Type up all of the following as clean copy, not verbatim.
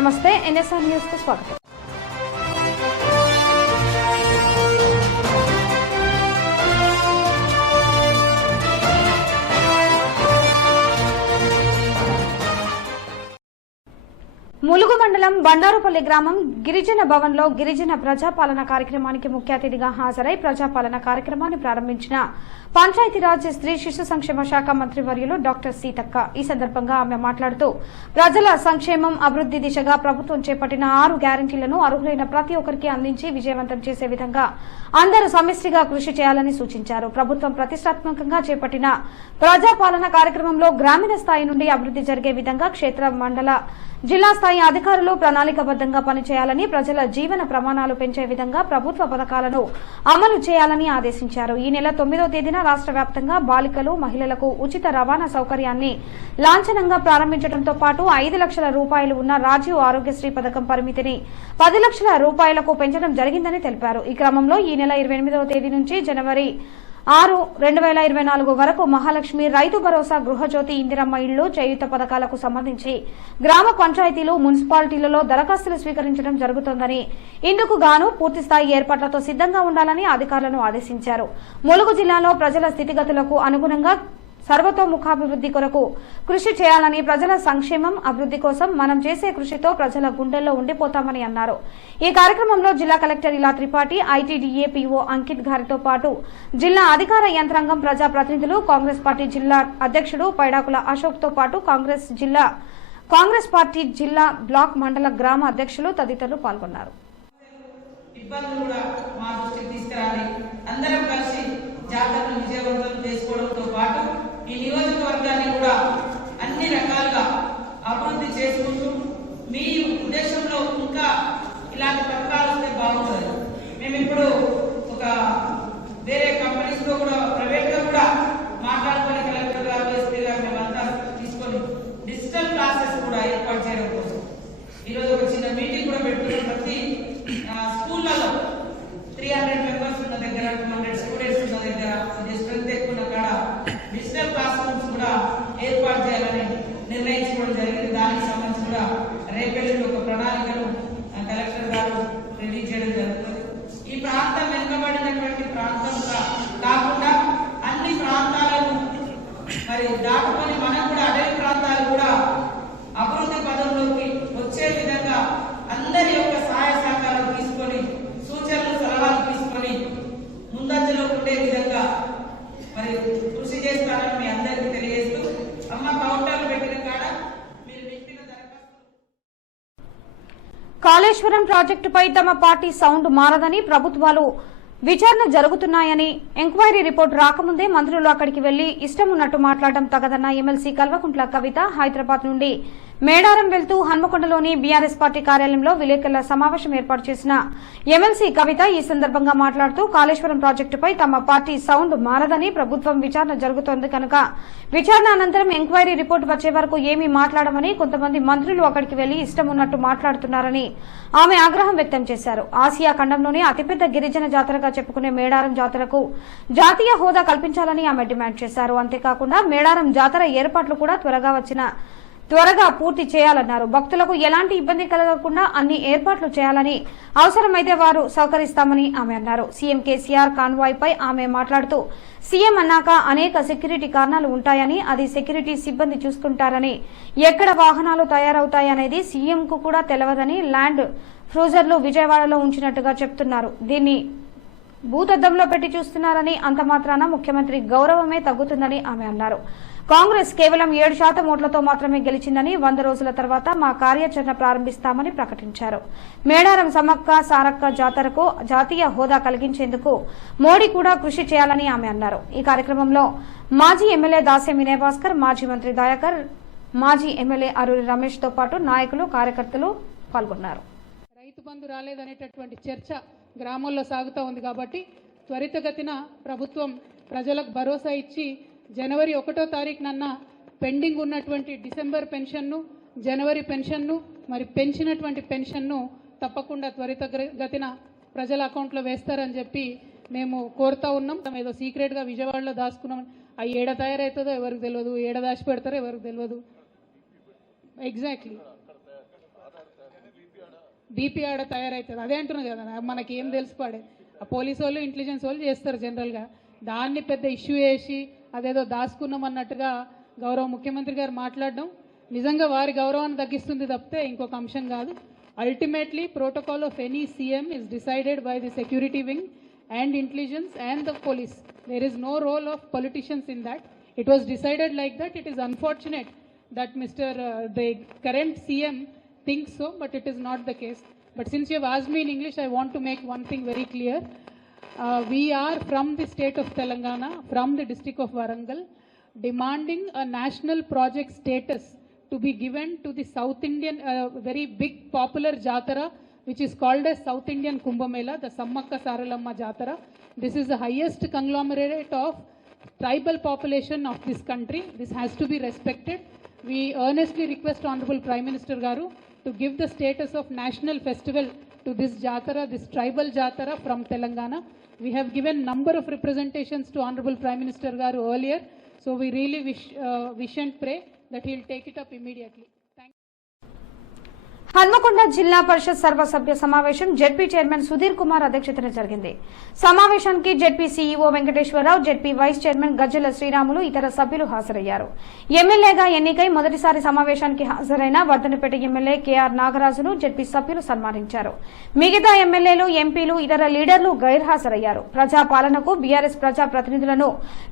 నమస్తే NSR news కు స్వాగతం. ములుగు మండలం బండారుపల్లి గ్రామం గిరిజన భవన్ లో గిరిజన ప్రజాపాలన కార్యక్రమానికి ముఖ్య అతిథిగా హాజరై ప్రజాపాలన కార్యక్రమాన్ని ప్రారంభించిన పంచాయతీరాజ్ స్త్రీ శిశు సంక్షేమ శాఖ మంత్రి వర్యులు డాక్టర్ సీతక్క. ఈ సందర్భంగా ఆమె మాట్లాడుతూ ప్రజల సంక్షేమం అభివృద్ది దిశగా ప్రభుత్వం చేపట్టిన 6 గ్యారంటీలను అర్హులైన ప్రతి ఒక్కరికి అందించి విజయవంతం చేసే విధంగా అందరూ సమిష్టిగా కృషి చేయాలని సూచించారు. ప్రభుత్వం ప్రతిష్టాత్మకంగా చేపట్టిన ప్రజాపాలన కార్యక్రమంలో గ్రామీణ స్థాయి నుండి అభివృద్ది జరిగే విధంగా క్షేత్ర మండల జిల్లా స్థాయి అధికారులు ప్రణాళికబద్దంగా పనిచేయాలని, ప్రజల జీవన ప్రమాణాలు పెంచే విధంగా ప్రభుత్వ పథకాలను అమలు చేయాలని ఆదేశించారు. ఈ నెల 9వ తేదీన రాష్ట్ర వ్యాప్తంగా బాలికలు, మహిళలకు ఉచిత రవాణా సౌకర్యాన్ని లాంఛనంగా ప్రారంభించడంతో పాటు 5 లక్షల రూపాయలు ఉన్న రాజీవ్ ఆరోగ్యశ్రీ పథకం పరిమితిని 10 లక్షల రూపాయలకు పెంచడం జరిగిందని తెలిపారు. ఈ క్రమంలో ఈ నెల 28వ తేదీ నుంచి జనవరి 6, 2024 వరకు మహాలక్ష్మి, రైతు భరోసా, గృహజ్యోతి, ఇందిరమ్మ ఇళ్లు, చేయూత పథకాలకు సంబంధించి గ్రామ పంచాయతీలు, మున్సిపాలిటీలలో దరఖాస్తులు స్వీకరించడం జరుగుతోందని, ఇందుకు గాను పూర్తిస్థాయి ఏర్పాట్లతో సిద్దంగా ఉండాలని అధికారులను ఆదేశించారు. ములుగు జిల్లాలో ప్రజల స్థితిగతులకు అనుగుణంగా సర్వతోముఖాభివృద్ది కొరకు కృషి చేయాలని, ప్రజల సంక్షేమం అభివృద్ది కోసం మనం చేసే కృషితో ప్రజల గుండెల్లో ఉండిపోతామని అన్నారు. ఈ కార్యక్రమంలో జిల్లా కలెక్టర్ ఇలా త్రిపాఠి, ఐటీడీఏ పీఓ అంకిత్ గారితో పాటు జిల్లా అధికార యంత్రాంగం, ప్రజాప్రతినిధులు, కాంగ్రెస్ పార్టీ జిల్లా అధ్యక్షుడు పైడాకుల అశోక్ తో పాటు కాంగ్రెస్ పార్టీ జిల్లా, బ్లాక్, మండల, గ్రామ అధ్యక్షులు తదితరులు పాల్గొన్నారు. ఈ నియోజకవర్గాన్ని కూడా అన్ని రకాలుగా అభివృద్ధి చేసుకుంటూ మీ ఉద్దేశంలో ఇంకా ఇలాంటి పథకాలు వస్తే బాగుంటుంది. మేము ఇప్పుడు ఒక వేరే కంపెనీస్ తో కూడా ప్రైవేట్ గా కూడా మాట్లాడుకొని కలెక్టర్ గారు, ఎస్పీ గారు మేమంతా తీసుకొని డిజిటల్ క్లాసెస్ కూడా ఏర్పాటు చేయడం కోసం ఈరోజు ఒక చిన్న మీటింగ్ కూడా పెట్టుకున్నాం. ప్రతి స్కూళ్లలో 300 మెంబర్స్ ఉన్న దగ్గర, 200 స్టూడెంట్స్ ఉన్న దగ్గర, స్ట్రెంత్ ఎక్కువ ఉన్న కాడ డిజిటల్ క్లాస్ రూమ్స్ కూడా ఏర్పాటు చేయాలని నిర్ణయించుకోవడం జరిగింది. దానికి సంబంధించి కూడా రేపెల్లి ఒక ప్రణాళికను కలెక్టర్ గారు రిలీజ్ చేయడం జరుగుతుంది. ఈ ప్రాంతం వెనుకబడినటువంటి ప్రాంతంగా కాకుండా అన్ని ప్రాంతాలను మరి దాటుకొని మనం కూడా అటవీ ప్రాంతాలు కూడా అభివృద్ధి పదంలోకి వచ్చే విధంగా అందరి యొక్క సహాయ సహకారాలు తీసుకొని, సూచనలు, సలహాలు తీసుకొని ముందంజలో ఉండే విధంగా మరి కృషి చేస్తానని మీ అందరికీ తెలియజేస్తూ, అమ్మ కౌంటర్లు పెట్టిన కాడ మీరు పెట్టిన దరఖాస్తు. కాళేశ్వరం ప్రాజెక్టుపై తమ పార్టీ సౌండ్ మారదని, ప్రభుత్వాలు విచారణ జరుగుతున్నాయని, ఎంక్వైరీ రిపోర్ట్ రాకముందే మంత్రులు అక్కడికి వెళ్లి ఇష్టం ఉన్నట్టు మాట్లాడడం తగదన్న ఎమ్మెల్సీ కల్వకుంట్ల కవిత హైదరాబాద్ నుండి మేడారం వెళ్తూ హన్మకొండలోని బీఆర్ఎస్ పార్టీ కార్యాలయంలో విలేకరుల సమావేశం ఏర్పాటు చేసిన ఎమ్మెల్సీ కవిత ఈ సందర్భంగా మాట్లాడుతూ, కాళేశ్వరం ప్రాజెక్టుపై తమ పార్టీ సౌండ్ మారదని, ప్రభుత్వం విచారణ జరుగుతోంది కనుక విచారణ అనంతరం ఎంక్వైరీ రిపోర్ట్ వచ్చే వరకు ఏమీ మాట్లాడమని, కొంతమంది మంత్రులు అక్కడికి వెళ్లి ఇష్టం ఉన్నట్టు మాట్లాడుతున్నారని ఆమె ఆగ్రహం వ్యక్తం చేశారు. ఆసియా ఖండంలోనే అతిపెద్ద గిరిజన జాతరగా చెప్పుకునే మేడారం జాతరకు జాతీయ హోదా కల్పించాలని ఆమె డిమాండ్ చేశారు. అంతేకాకుండా మేడారం జాతర ఏర్పాట్లు కూడా త్వరగా పూర్తి చేయాలన్నారు. భక్తులకు ఎలాంటి ఇబ్బంది కలగకుండా అన్ని ఏర్పాట్లు చేయాలని, అవసరమైతే వారు సహకరిస్తామని ఆమె అన్నారు. సీఎం కేసీఆర్ కాన్వాయ్ పై ఆమె మాట్లాడుతూ, సీఎం అన్నాక అనేక సెక్యూరిటీ కారణాలు ఉంటాయని, అది సెక్యూరిటీ సిబ్బంది చూసుకుంటారని, ఎక్కడ వాహనాలు తయారవుతాయనేది సీఎంకు కూడా తెలియదని, ల్యాండ్ క్రూజర్లు విజయవాడలో ఉంచినట్టుగా చెప్తున్నారు. దీన్ని భూతద్దంలో పెట్టి చూస్తున్నారని, అంత మాత్రాన ముఖ్యమంత్రి గౌరవమే తగ్గుతుందని ఆమె అన్నారు. కాంగ్రెస్ కేవలం 7% ఓట్లతో మాత్రమే గెలిచిందని, 100 రోజుల తర్వాత మా కార్యాచరణ ప్రారంభిస్తామని ప్రకటించారు. మేడారం సమ్మక్క సారక్క జాతరకు జాతీయ హోదా కలిగించేందుకు మోడీ కూడా కృషి చేయాలని ఆమె అన్నారు. ఈ కార్యక్రమంలో మాజీ ఎమ్మెల్యే దాసే వినయ్ భాస్కర్, మాజీ మంత్రి దయాకర్, మాజీ ఎమ్మెల్యే అరూరి రమేష్ తో పాటు నాయకులు, కార్యకర్తలు పాల్గొన్నారు. రైతు బంధు రాలేదనేటటువంటి చర్చ గ్రామాల్లో సాగుతూ ఉంది కాబట్టి త్వరితగతిన ప్రభుత్వం ప్రజలకు భరోసా ఇచ్చి జనవరి 1వ తారీఖున పెండింగ్ ఉన్నటువంటి డిసెంబర్ పెన్షన్ను, జనవరి పెన్షన్ను, మరి పెంచినటువంటి పెన్షన్ను తప్పకుండా త్వరితగతిన ప్రజల అకౌంట్లో వేస్తారని చెప్పి మేము కోరుతా ఉన్నాం. ఏదో సీక్రెట్గా విజయవాడలో దాచుకున్నాం, ఆ ఏడ తయారవుతుందో ఎవరికి తెలియదు, ఏడ దాచి పెడతారో ఎవరికి తెలియదు. ఎగ్జాక్ట్లీ బీపీ ఆడ తయారవుతుంది. అదే అంటున్నారు కదా, మనకి ఏం తెలిసిపడే ఆ పోలీసు వాళ్ళు ఇంటెలిజెన్స్ వాళ్ళు చేస్తారు జనరల్గా. దాన్ని పెద్ద ఇష్యూ చేసి అదేదో దాచుకున్నాం అన్నట్టుగా గౌరవ ముఖ్యమంత్రి గారు మాట్లాడడం నిజంగా వారి గౌరవాన్ని తగ్గిస్తుంది తప్పితే ఇంకొక అంశం కాదు. Ultimately protocol of any CM is decided by the security wing and intelligence and the police. There is no role of politicians in that. It was decided like that. It is unfortunate that the current CM thinks so, but it is not the case. But since you have asked me in English, I want to make one thing very clear. We are from the state of Telangana, from the district of Warangal, demanding a national project status to be given to the South Indian, very big popular Jatara, which is called as South Indian Kumbh Mela, the Sammakka Saralamma Jatara. This is the highest conglomerate of tribal population of this country. This has to be respected. We earnestly request Honorable Prime Minister Garu to give the status of national festival to this Jatara, this tribal Jatara from Telangana. We have given number of representations to Honorable Prime Minister Garu earlier, so we really wish and pray that he will take it up immediately. Hanamkonda జిల్లా పరిషత్ సర్వసభ్య సమావేశం ZP chairman Sudheer Kumar అధ్యక్షతన జరిగింది. సమావేశానికి ZP CEO Venkateswararao, ZP vice chairman Gajjala Sriramulu, ఇతర సభ్యులు హాజరయ్యారు. ఎమ్మెల్యేగా ఎన్నికై మొదటిసారి సమావేశానికి హాజరైన వర్ధనపేట ఎమ్మెల్యే కేఆర్ నాగరాజును జెడ్పీ సభ్యులు సన్మానించారు. మిగతా ఎమ్మెల్యేలు, ఎంపీలు, ఇతర లీడర్లు గైర్హాజరయ్యారు. ప్రజాపాలనకు బీఆర్ఎస్ ప్రజా ప్రతినిధులను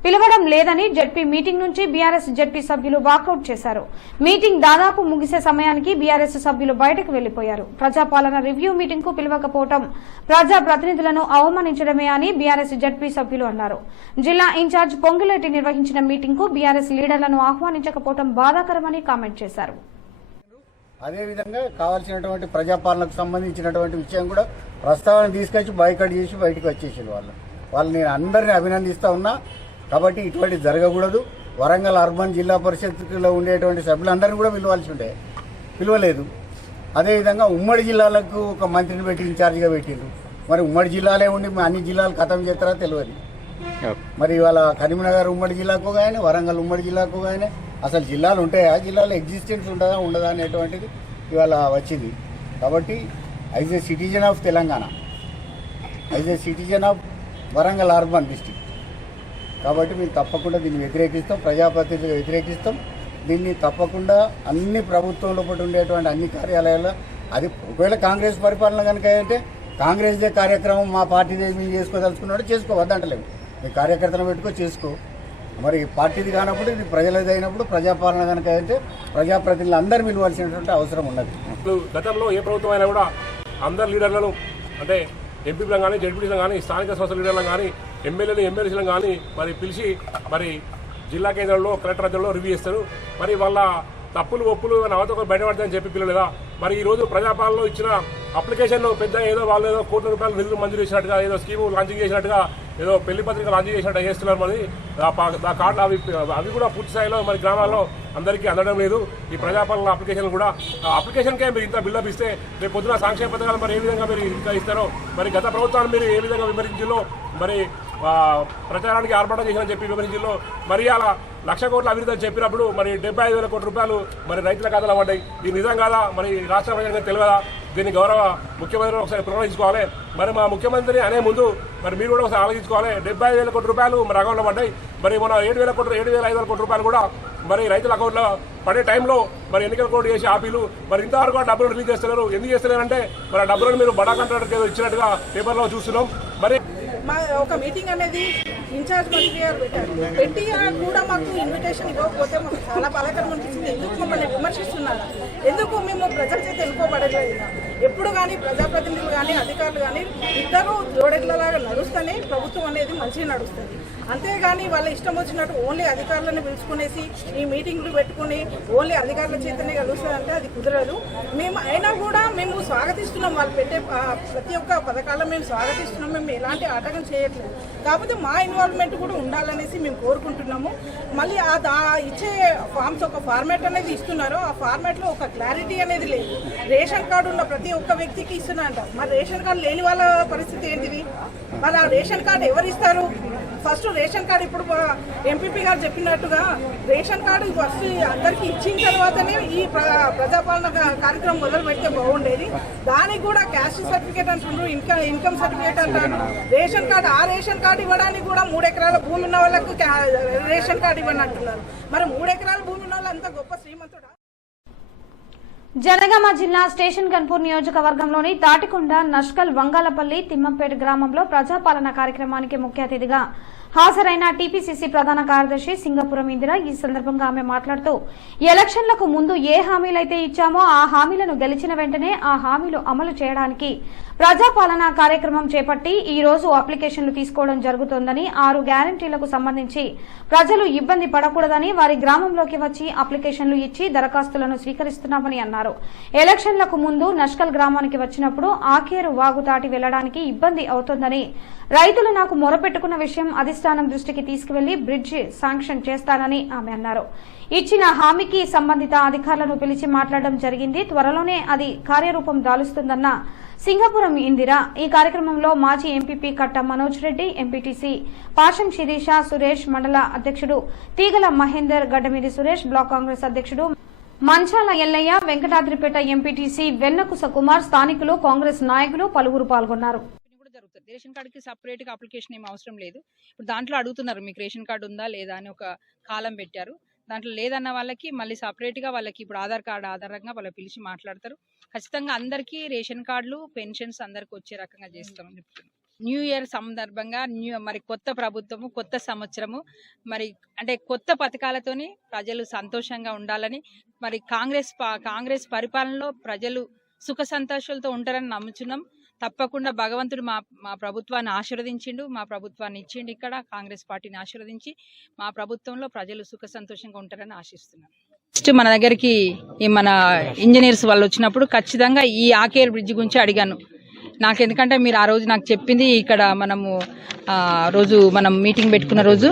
పిలవడం లేదని జెడ్పీ మీటింగ్ నుంచి బీఆర్ఎస్ జెడ్పీ సభ్యులు వాకౌట్ చేశారు. మీటింగ్ దాదాపు ముగిసే సమయానికి బీఆర్ఎస్ సభ్యులు బయటకు వెళ్లిపోయారు. ప్రజాపాలన రివ్యూ మీటింగ్ కు పిలవకపోవడం ప్రజా ప్రతినిధులను అవమానించడమే అని బీఆర్ఎస్ జడ్పీ సభ్యులు అన్నారు. జిల్లా ఇన్ఛార్జ్ పొంగులేటి నిర్వహించిన మీటింగ్ కు బీఆర్ఎస్ లీడర్లను ఆహ్వానించకపోవడం బాధాకరమని కామెంట్ చేశారు. అదేవిధంగా కావాల్సినటువంటి ప్రజాపాలనకు సంబంధించినటువంటి విషయం కూడా ప్రస్తావన తీసుకొచ్చి బైకట్ చేసి బయటకు వచ్చేసారు వాళ్ళు. నేను అందరినీ అభినందిస్తా ఉన్నా. కాబట్టి ఇటువంటి జరగకూడదు. వరంగల్ అర్బన్ జిల్లా పరిషత్లో ఉండేటువంటి సభ్యులందరినీ కూడా పిలవలేదు. అదేవిధంగా ఉమ్మడి జిల్లాలకు ఒక మంత్రిని పెట్టి ఇన్ఛార్జిగా పెట్టిండ్రు. మరి ఉమ్మడి జిల్లాలే ఉండి అన్ని జిల్లాలు ఖతం చేస్తారా తెలియదు. మరి ఇవాళ కరీంనగర్ ఉమ్మడి జిల్లాకు కానీ, వరంగల్ ఉమ్మడి జిల్లాకు కానీ అసలు జిల్లాలు ఉంటాయా, జిల్లాలో ఎగ్జిస్టెన్స్ ఉండదా అనేటువంటిది ఇవాళ వచ్చింది. కాబట్టి as a citizen of Telangana, as a citizen of Warangal urban district, కాబట్టి మేము తప్పకుండా దీన్ని వ్యతిరేకిస్తాం, ప్రజాప్రతినిధులు వ్యతిరేకిస్తాం. దీన్ని తప్పకుండా అన్ని ప్రభుత్వంలో పాటు ఉండేటువంటి అన్ని కార్యాలయాల్లో, అది ఒకవేళ కాంగ్రెస్ పరిపాలన కనుక అయితే కాంగ్రెస్దే కార్యక్రమం మా పార్టీదే మేము చేసుకోదలుచుకున్నాడు చేసుకోవద్దంటలేము. మీ కార్యకర్తలను పెట్టుకో చేసుకో. మరి పార్టీది కానప్పుడు ఇది ప్రజలది అయినప్పుడు ప్రజాపాలన కనుక అయితే ప్రజాప్రతినిధులు అందరూ పిలవాల్సినటువంటి అవసరం ఉన్నది. గతంలో ఏ ప్రభుత్వం అయినా కూడా అందరు లీడర్లను, అంటే ఎంపీలను కానీ, జడ్పీలను కానీ, స్థానిక సంస్థల లీడర్లను కానీ, ఎమ్మెల్యేలను కానీ మరి పిలిచి మరి జిల్లా కేంద్రంలో కలెక్టర్ అధ్యక్షుల్లో రివ్యూ చేస్తారు. మరి వాళ్ళ తప్పులు ఒప్పులు అవతల బయటపడతాయని చెప్పి పిల్లలేదా? మరి ఈరోజు ప్రజాపాలనలో ఇచ్చిన అప్లికేషన్ పెద్ద ఏదో వాళ్ళు ఏదో కోట్ల రూపాయలు నిధులు మంజూరు చేసినట్టుగా, ఏదో స్కీము లాంచింగ్ చేసినట్టుగా, ఏదో పెళ్లి పత్రిక లాంచింగ్ చేసినట్టుగా చేస్తున్నారు. మరి ఆ కార్డు అవి కూడా పూర్తి స్థాయిలో మరి గ్రామాల్లో అందరికీ అందడం లేదు. ఈ ప్రజాపాలన అప్లికేషన్ కూడా అప్లికేషన్కే మీరు ఇంత బిల్డప్ ఇస్తే రేపు పొద్దున సంక్షేమ పథకాలు మరి ఏ విధంగా మీరు ఇంకా ఇస్తారో, మరి గత ప్రభుత్వాన్ని మీరు ఏ విధంగా విమర్శించాలో, మరి ప్రచారానికి ఆర్భాటం చేసినని చెప్పి విమర్శించాలో, మరి అలా 1,00,000 కోట్ల అభివృద్ధి అని చెప్పినప్పుడు మరి 75,000 కోట్ల రూపాయలు మరి రైతుల ఖాతాలో పడ్డాయి. ఇది నిజం కాదా? మరి రాష్ట్ర ప్రజలకు తెలియదా? దీన్ని గౌరవ ముఖ్యమంత్రి ఒకసారి పునరుద్ధరించుకోవాలి. మరి మా ముఖ్యమంత్రి అనే ముందు మరి మీరు కూడా ఒకసారి ఆలోచించుకోవాలి. 75,000 కోట్ల రూపాయలు మరి అకౌంట్లో పడ్డాయి. మరి మన 7,500 కోట్ల రూపాయలు కూడా మరి రైతుల అకౌంట్లో పడే టైంలో మరి ఎన్నికల కోడ్ చేసి ఆపీలు మరి ఇంతవరకు డబ్బులు రిలీజ్ చేస్తున్నారు. ఎందుకు చేస్తున్నారంటే మరి ఆ డబ్బులను మీరు బడా కాంట్రాక్టర్కి ఏదో ఇచ్చినట్టుగా పేపర్లో చూస్తున్నాం. మరి మా ఒక మీటింగ్ అనేది ఇన్ఛార్జ్ మంత్రి గారు పెట్టి కూడా మాకు ఇన్విటేషన్ ఇవ్వకపోతే మాకు చాలా బాధాకరం అనిపించింది. ఎందుకు మమ్మల్ని విమర్శిస్తున్నారు? ఎందుకు మేము ప్రజల చేత ఎన్నుకోబడలేదు? ఎప్పుడు కానీ ప్రజాప్రతినిధులు కానీ అధికారులు కానీ ఇద్దరు జోడెట్లలాగా నడుస్తూనే ప్రభుత్వం అనేది మంచిగా నడుస్తుంది. అంతేగాని వాళ్ళ ఇష్టం వచ్చినట్టు ఓన్లీ అధికారులను పిలుచుకునేసి ఈ మీటింగ్లు పెట్టుకుని ఓన్లీ అధికారుల చేతనే కలుస్తుందంటే అది కుదరదు. మేము అయినా కూడా మేము స్వాగతిస్తున్నాం, వాళ్ళు పెట్టే ప్రతి ఒక్క పథకాలను మేము స్వాగతిస్తున్నాం. మేము ఎలాంటి ఆటకం చేయట్లేదు. కాకపోతే మా ఇన్వాల్వ్మెంట్ కూడా ఉండాలనేసి మేము కోరుకుంటున్నాము. మళ్ళీ ఇచ్చే ఫామ్స్ ఒక ఫార్మాట్ అనేది ఇస్తున్నారు, ఆ ఫార్మాట్లో ఒక క్లారిటీ అనేది లేదు. రేషన్ కార్డు ఉన్న ప్రతి ఒక్క వ్యక్తికి ఇస్తున్నారంట, మరి రేషన్ కార్డు లేని వాళ్ళ పరిస్థితి ఏంటిది? మరి ఆ రేషన్ కార్డు ఎవరు ఇస్తారు? ఫస్ట్ రేషన్ కార్డు ఇప్పుడు ఎంపీపీ గారు చెప్పినట్టుగా రేషన్ కార్డు ఫస్ట్ అందరికీ ఇచ్చిన తర్వాతనే ఈ ప్రజాపాలన కార్యక్రమం మొదలు పెడితే బాగుండేది. దానికి కూడా క్యాస్ట్ సర్టిఫికేట్ అంటున్నారు, ఇన్కమ్ సర్టిఫికేట్ అంటారు. రేషన్ కార్డు ఆ రేషన్ కార్డు ఇవ్వడానికి కూడా 3 ఎకరాల భూమి ఉన్న వాళ్ళకు రేషన్ కార్డు ఇవ్వని అంటున్నారు. మరి 3 ఎకరాల భూమి ఉన్న వాళ్ళు అంత గొప్ప శ్రీమంతుడా? జనగామ జిల్లా స్టేషన్ గన్పూర్ నియోజకవర్గంలోని తాటికొండ, నష్కల్, వంగాలపల్లి, తిమ్మంపేట గ్రామంలో ప్రజాపాలన కార్యక్రమానికి ముఖ్య అతిథిగా హాజరైన టీపీసీసీ ప్రధాన కార్యదర్శి సింగపురం ఇందిర. ఈ సందర్భంగా ఆమె మాట్లాడుతూ, ఎలక్షన్లకు ముందు ఏ హామీలైతే ఇచ్చామో ఆ హామీలను గెలిచిన వెంటనే ఆ హామీలు అమలు చేయడానికి ప్రజాపాలన కార్యక్రమం చేపట్టి ఈ రోజు అప్లికేషన్లు తీసుకోవడం జరుగుతోందని, 6 గ్యారంటీలకు సంబంధించి ప్రజలు ఇబ్బంది పడకూడదని వారి గ్రామంలోకి వచ్చి అప్లికేషన్లు ఇచ్చి దరఖాస్తులను స్వీకరిస్తున్నామని అన్నారు. ఎలక్షన్లకు ముందు నష్కల్ గ్రామానికి వచ్చినప్పుడు ఆకేరు వాగు దాటి వెళ్లడానికి ఇబ్బంది అవుతోందని, రైతులు నాకు మొరపెట్టుకున్న విషయం అధిష్టానం దృష్టికి తీసుకువెళ్లి బ్రిడ్జి శాంక్షన్ చేస్తానని ఆమె అన్నారు. ఇచ్చిన హామీకి సంబంధిత అధికారులను పిలిచి మాట్లాడడం జరిగింది, త్వరలోనే అది కార్యరూపం దాలుస్తుందన్న సింగపురం ఇందిర. ఈ కార్యక్రమంలో మాజీ ఎంపీపీ కట్ట మనోజ్ రెడ్డి, ఎంపీటీసీ పాషం శిరీష, సురేష్, మండల అధ్యక్షుడు తీగల మహేందర్, గడ్డమీది సురేష్, బ్లాక్ కాంగ్రెస్ అధ్యక్షుడు మంచాల ఎల్లయ్య, వెంకటాద్రిపేట ఎంపీటీసీ వెన్నకుస కుమార్, స్థానికులు, కాంగ్రెస్ నాయకులు పలువురు పాల్గొన్నారు. రేషన్ కార్డుకి సపరేట్ గా అప్లికేషన్ ఏం అవసరం లేదు. ఇప్పుడు దాంట్లో అడుగుతున్నారు మీకు రేషన్ కార్డు ఉందా లేదా అని ఒక కాలం పెట్టారు. దాంట్లో లేదన్న వాళ్ళకి మళ్ళీ సపరేట్ గా వాళ్ళకి ఇప్పుడు ఆధార్ కార్డు ఆధారంగా వాళ్ళు పిలిచి మాట్లాడతారు. ఖచ్చితంగా అందరికీ రేషన్ కార్డులు, పెన్షన్స్ అందరికి వచ్చే రకంగా చేస్తామని చెప్తున్నాం. న్యూ ఇయర్ సందర్భంగా మరి కొత్త ప్రభుత్వము, కొత్త సంవత్సరము, మరి అంటే కొత్త పథకాలతోని ప్రజలు సంతోషంగా ఉండాలని, మరి కాంగ్రెస్ పరిపాలనలో ప్రజలు సుఖ సంతోషాలతో ఉంటారని నమ్ముచున్నాం. తప్పకుండా భగవంతుడు మా ప్రభుత్వాన్ని ఆశీర్వదించిండు, మా ప్రభుత్వాన్ని ఇచ్చిండు. ఇక్కడ కాంగ్రెస్ పార్టీని ఆశీర్వదించి మా ప్రభుత్వంలో ప్రజలు సుఖ సంతోషంగా ఉంటారని ఆశిస్తున్నాను. నెక్స్ట్ మన దగ్గరికి మన ఇంజనీర్స్ వాళ్ళు వచ్చినప్పుడు ఖచ్చితంగా ఈ ఆకేర్ బ్రిడ్జ్ గురించి అడిగాను. నాకు ఎందుకంటే మీరు ఆ రోజు నాకు చెప్పింది ఇక్కడ రోజు మనం మీటింగ్ పెట్టుకున్న రోజు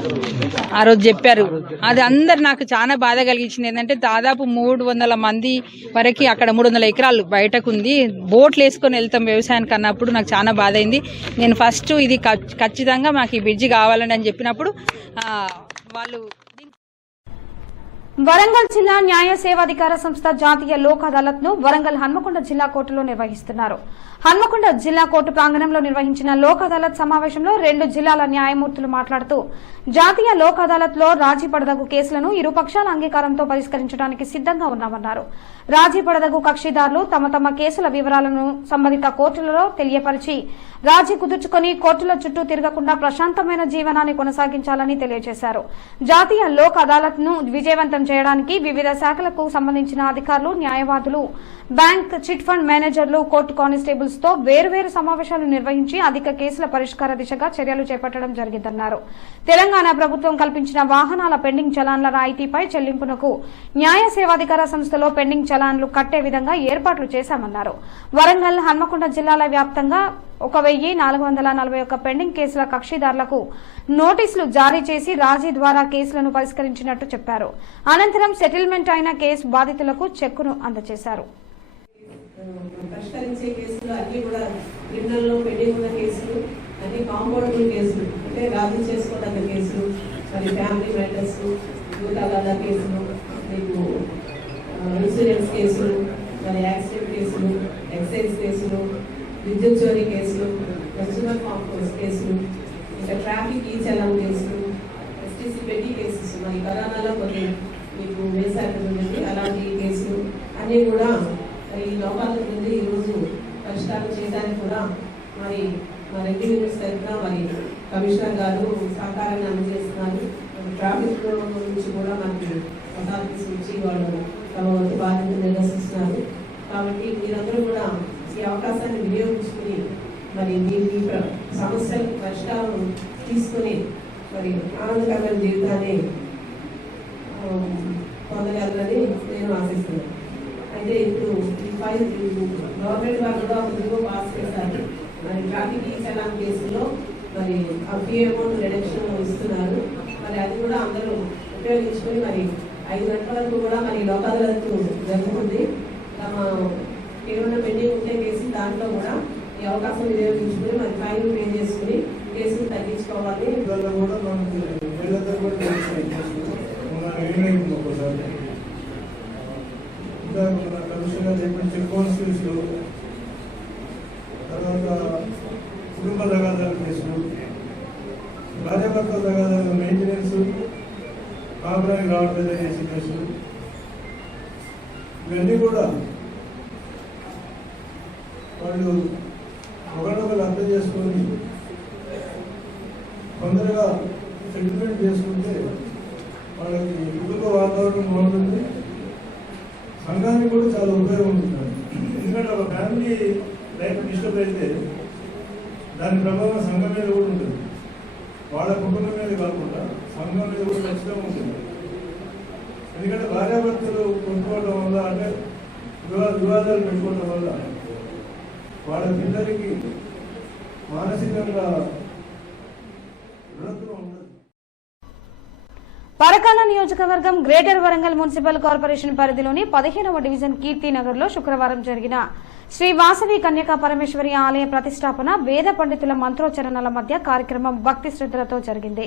ఆ రోజు చెప్పారు. అది అందరు నాకు చాలా బాధ కలిగించింది. ఏంటంటే దాదాపు 300 మంది వరకు అక్కడ 300 ఎకరాలు బయటకు ఉంది, బోట్లు వేసుకొని వెళ్తాం వ్యవసాయానికి అన్నప్పుడు నాకు చాలా బాధ అయింది. నేను ఫస్ట్ ఇది ఖచ్చితంగా మాకు ఈ బ్రిడ్జి కావాలని అని చెప్పినప్పుడు వాళ్ళు. వరంగల్ జిల్లా న్యాయ సేవాధికార సంస్థ జాతీయ లోక్ అదాలత్ ను వరంగల్ హన్మకొండ జిల్లా కోర్టులో నిర్వహిస్తున్నారు. హన్మకొండ జిల్లా కోర్టు ప్రాంగణంలో నిర్వహించిన లోక్ అదాలత్ సమావేశంలో 2 జిల్లాల న్యాయమూర్తులు మాట్లాడుతూ, జాతీయ లోక్ అదాలత్ లో రాజీ పడదగు కేసులను ఇరు పక్షాల అంగీకారంతో పరిష్కరించడానికి సిద్దంగా ఉన్నామన్నారు. రాజీ పడదగు కక్షిదారులు తమ తమ కేసుల వివరాలను సంబంధిత కోర్టులలో తెలియపరిచి రాజీ కుదుర్చుకుని కోర్టుల చుట్టూ తిరగకుండా ప్రశాంతమైన జీవనాన్ని కొనసాగించాలని తెలియజేశారు. జాతీయ లోక్ అదాలత్ ను విజయవంతం చేయడానికి వివిధ శాఖలకు సంబంధించిన అధికారులు, న్యాయవాదులు, బ్యాంక్, చిట్ ఫండ్ మేనేజర్లు, కోర్టు కానిస్టేబుల్స్ తో వేర్వేరు సమావేశాలు నిర్వహించి అధిక కేసుల పరిష్కార దిశగా చర్యలు చేపట్టడం జరిగిందన్నారు. తెలంగాణ ప్రభుత్వం కల్పించిన వాహనాల పెండింగ్ చలాన్ల రాయితీపై చెల్లింపునకు న్యాయ సేవాధికార సంస్థలో పెండింగ్ చలాన్లు కట్టే విధంగా ఏర్పాట్లు చేశామన్నారు. వరంగల్, హన్మకొండ జిల్లాల వ్యాప్తంగా 1441 పెండింగ్ కేసుల కక్షిదారులకు నోటీసులు జారీ చేసి రాజీ ద్వారా కేసులను పరిష్కరించినట్టు చెప్పారు. అనంతరం సెటిల్మెంట్ అయిన కేసు బాధితులకు చెక్కును అందజేశారు. పరిష్కరించే కేసులు అన్ని కూడా క్రిమినల్లో పెండింగ్ ఉన్న కేసులు అన్ని కాంపౌండబుల్ కేసులు, అంటే రాజీ చేసుకోదగ్గ కేసులు, మరి ఫ్యామిలీ మ్యాటర్స్, యూటాల కేసులు, మీకు ఇన్సూరెన్స్ కేసులు, మరి యాక్సిడెంట్ కేసులు, ఎక్సైజ్ కేసులు, విద్యుత్ చోరీ కేసులు, కన్స్యూమర్ కాంప్లెక్స్ కేసులు, ఇంకా ట్రాఫిక్ ఈ చలాన్ కేసులు, ఎస్టీసీ పెట్టి కేసెస్, మరి కరోనాలో కొన్ని మీకు వేసారు అలాంటి కేసులు అన్నీ కూడా ఈ లోపాల నుండి ఈరోజు పరిష్కారం చేయడానికి కూడా మరి మా రెడ్డి యూనిట్స్ తరఫున మరి కమిషనర్ గారు సహకారాన్ని అందజేస్తున్నారు. ట్రాఫిక్ నుంచి కూడా మనకి అథారిటీస్ నుంచి వాళ్ళు తమ వంతు బాధ్యత నిర్వహిస్తున్నారు. కాబట్టి మీరందరూ కూడా ఈ అవకాశాన్ని వినియోగించుకుని మరి దీనికి సమస్యలకు పరిష్కారం తీసుకుని మరి ఆనందకరమైన జీవితాన్ని పొందగలరని నేను ఆశిస్తున్నాను. అయితే ఇప్పుడు గవర్నమెంట్ వాళ్ళు కూడా ఒక బిల్లు పాస్ చేశారు. మరి ట్రాఫిక్ ఈ చలాన్ కేసులో మరి ఆ ఫీ అమౌంట్ రిడక్షన్ ఇస్తున్నారు. మరి అది కూడా అందరూ ఉపయోగించుకొని మరి 5 గంటల వరకు కూడా మరి లోక్ అదాలత్ జరుగుతుంది. తమ ఏమైనా పెండింగ్ ఉంటే కేసు దాంట్లో కూడా ఈ అవకాశం వినియోగించుకుని మరి ఫైన్ పే చేసుకుని కేసులు తగ్గించుకోవాలి. తర్వాత కుటుంబ తగాదాల కేసులు, భార్యాభర్తల తగాదాల మెయింటెనెన్స్ కాపురానికి రావట్లేదు చేసే కేసులు, ఇవన్నీ కూడా వాళ్ళు ఒకరినొకరు అర్థం చేసుకొని తొందరగా సెటిల్మెంట్ చేసుకుంటే వాళ్ళకి కుటుంబ వాతావరణం బాగుంటుంది, సంఘానికి కూడా చాలా ఉపయోగం ఉంటుంది. ఎందుకంటే ఒక ఫ్యామిలీ లైఫ్ డిస్టర్బ్ అయితే దాని ప్రభావం సంఘం మీద కూడా ఉంటుంది. వాళ్ళ కుటుంబం మీద కాకుండా సంఘం మీద కూడా ఖచ్చితంగా ఉంటుంది. ఎందుకంటే భార్యాభర్తలు కొట్టుకోవడం వల్ల అంటే వివాదాలు పెట్టుకోవడం వల్ల వాళ్ళ పిల్లలకి మానసికంగా దృఢత్వం ఉండదు. పరకాల నియోజకవర్గం గ్రేటర్ వరంగల్ మున్సిపల్ కార్పొరేషన్ పరిధిలోని 15వ డివిజన్ కీర్తినగర్ లో శుక్రవారం జరిగిన శ్రీ వాసవి కన్యకా పరమేశ్వరి ఆలయ ప్రతిష్టాపన వేద పండితుల మంత్రోచ్చరణల మధ్య కార్యక్రమం భక్తి శ్రద్ధలతో జరిగింది.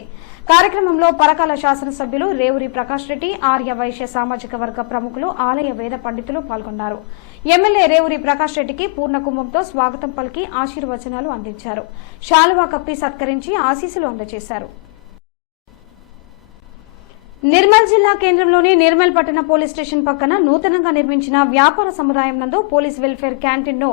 కార్యక్రమంలో పరకాల శాసనసభ్యులు రేవూరి ప్రకాష్ రెడ్డి, ఆర్య వైశ్య సామాజిక వర్గ ప్రముఖులు, ఆలయ వేద పండితులు పాల్గొన్నారు. ఎమ్మెల్యే రేవూరి ప్రకాష్ రెడ్డికి పూర్ణకుంభంతో స్వాగతం పలికి ఆశీర్వచనాలు అందించారు. శాలువా కప్పి సత్కరించి ఆశీస్సులు అందజేశారు. నిర్మల్ జిల్లా కేంద్రంలోని నిర్మల్ పట్టణ పోలీస్ స్టేషన్ పక్కన నూతనంగా నిర్మించిన వ్యాపార సముదాయం నందు పోలీస్ వెల్ఫేర్ క్యాంటీన్ ను